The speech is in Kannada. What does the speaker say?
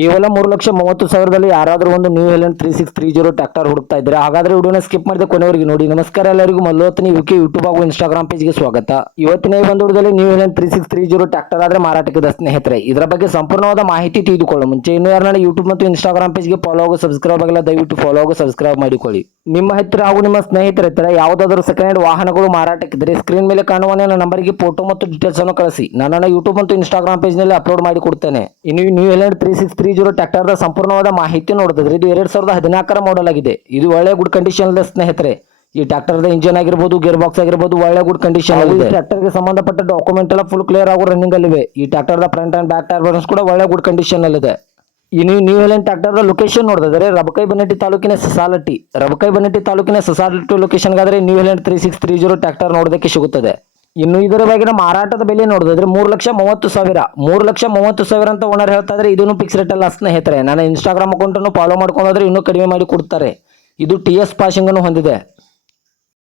ಕೇವಲ 3,30,000ದಲ್ಲಿ ಯಾರಾದರೂ ಒಂದು ನ್ಯೂ ಹೆಲೆಂಡ್ 3630 ಟ್ರ್ಯಾಕ್ಟರ್ ಹುಡುಕ್ತಾ ಇದ್ದಾರೆ. ಹಾಗಾದ್ರೆ ವಿಡಿಯೋನ ಸ್ಕಿಪ್ ಮಾಡಿದ ಕೊನೆವರೆಗೆ ನೋಡಿ. ನಮಸ್ಕಾರ ಎಲ್ಲರಿಗೂ, ಮಲ್ಲೋತ್ನಿ ಯುಕೆ ಯೂಟ್ಯೂಬ್ ಹಾಗೂ ಇನ್ಸ್ಟಾಗ್ರಾಮ್ ಪೇಜ್ಗೆ ಸ್ವಾಗತ. ಇವತ್ತಿನ ಈ ಒಂದು ವಿಡಿಯೋದಲ್ಲಿ ನ್ಯೂ ಹೆಲೆಂಡ್ 3630 ಟ್ರ್ಯಾಕ್ಟರ್ ಆದ್ರೆ ಮಾರಾಟಕ್ಕೆ ಸ್ನೇಹಿತರೆ, ಇದರ ಬಗ್ಗೆ ಸಂಪೂರ್ಣವಾದ ಮಾಹಿತಿ ತಿಳಿದುಕೊಳ್ಳೋ ಮುಂಚೆ ಇನ್ನೂ ಯಾರನ್ನ ಯೂಟ್ಯೂಬ್ ಮತ್ತು ಇನ್ಸ್ಟಾಗ್ರಾಮ್ ಪೇಜ್ಗೆ ಫಾಲೋ ಹಾಗೂ ಸಬ್ಸ್ಕ್ರೈಬ್ ಆಗಿಲ್ಲ, ದಯವಿಟ್ಟು ಫಾಲೋ ಹಾಗೂ ಸಬ್ಸ್ಕ್ರೈಬ್ ಮಾಡಿಕೊಳ್ಳಿ. ನಿಮ್ಮ ಹತ್ತಿರ ಹಾಗೂ ನಿಮ್ಮ ಸ್ನೇಹಿತರ ಹತ್ತಿರ ಯಾವುದಾದರೂ ಸೆಕೆಂಡ್ ಹ್ಯಾಂಡ್ ವಾಹನಗಳು ಮಾರಾಟಕ್ಕಿದ್ದರೆ ಸ್ಕ್ರೀನ್ ಮೇಲೆ ಕಾಣುವ ನನ್ನ ನಂಬರ್ಗೆ ಫೋಟೋ ಮತ್ತು ಡೀಟೇಲ್ಸ್ ಅನ್ನು ಕಳಿಸಿ. ನಾನು ಯೂಟ್ಯೂಬ್ ಮತ್ತು ಇನ್ಸ್ಟಾಗ್ರಾಮ್ ಪೇಜ್ ನಲ್ಲಿ ಅಪ್ಲೋಡ್ ಮಾಡಿ ಕೊಡ್ತೇನೆ. ಇನ್ನು ನ್ಯೂ ಹೆಲೆಂಡ್ 3630 ಟ್ರ್ಯಾಕ್ಟರ್ ಸಂಪೂರ್ಣವಾದ ಮಾಹಿತಿ ನೋಡಿದ್ರೆ ಇದು 2014ರ ಮಾಡೆಲ್ ಆಗಿದೆ. ಇದು ಒಳ್ಳೆ ಗುಡ್ ಕಂಡೀಷನ್ ಇದೆ ಸ್ನೇಹಿತರೆ. ಈ ಟ್ರ್ಯಾಕ್ಟರ್ ಇಂಜಿನ್ ಆಗಿರಬಹುದು, ಗೇರ್ ಬಾಕ್ಸ್ ಆಗಿರಬಹುದು, ಒಳ್ಳೆ ಗುಡ್ ಕಂಡೀಷನ್ ಇದೆ. ಟ್ರ್ಯಾಕ್ಟರ್ ಗೆ ಸಂಬಂಧಪಟ್ಟ ಡಾಕ್ಯುಮೆಂಟ್ ಎಲ್ಲ ಫುಲ್ ಕ್ಲಿಯರ್ ಹಾಗೂ ರನ್ನಿಂಗ್ ಅಲ್ಲಿವೆ. ಈ tractor front and back tyre ಕೂಡ ಒಳ್ಳೆ ಗುಡ್ ಕಂಡೀಷನ್ ಅಲ್ಲಿದೆ. ಇನ್ನು ನ್ಯೂ ಹೆಲೆಂಡ್ ಟ್ರ್ಯಾಕ್ಟರ್ ಲೊಕೇಶನ್ ನೋಡಿದ್ರೆ ರಬಕೈಬನಹಟ್ಟಿ ತಾಲೂಕಿನ ಸಸಾಲಟ್ಟಿ ಲೊಕೇಶನ್ ಗಾದ್ರೆ ನ್ಯೂ ಹೆಲೆಂಡ್ 3630 ಟ್ರ್ಯಾಕ್ಟರ್ ನೋಡೋದಕ್ಕೆ ಸಿಗುತ್ತದೆ. ಇನ್ನು ಇದರ ಬಗೆಗಿನ ಮಾರಾಟದ ಬೆಲೆ ನೋಡಿದ್ರೆ 3,30,000 3,30,000 ಅಂತ ಓನರ್ ಹೇಳ್ತಾ ಇದ್ರೆ ಇದನ್ನು ಫಿಕ್ಸ್ ರೇಟ್ ಅಲ್ಲ ಸ್ನೇಹಿತರೆ. ನಾನು ಇನ್ಸ್ಟಾಗ್ರಾಮ್ ಅಕೌಂಟ್ ಅನ್ನು ಫಾಲೋ ಮಾಡ್ಕೊಂಡ್ರೆ ಇನ್ನೂ ಕಡಿಮೆ ಮಾಡಿ ಕೊಡ್ತಾರೆ. ಇದು TS ಪಾಸಿಂಗ್ ಅನ್ನು ಹೊಂದಿದೆ.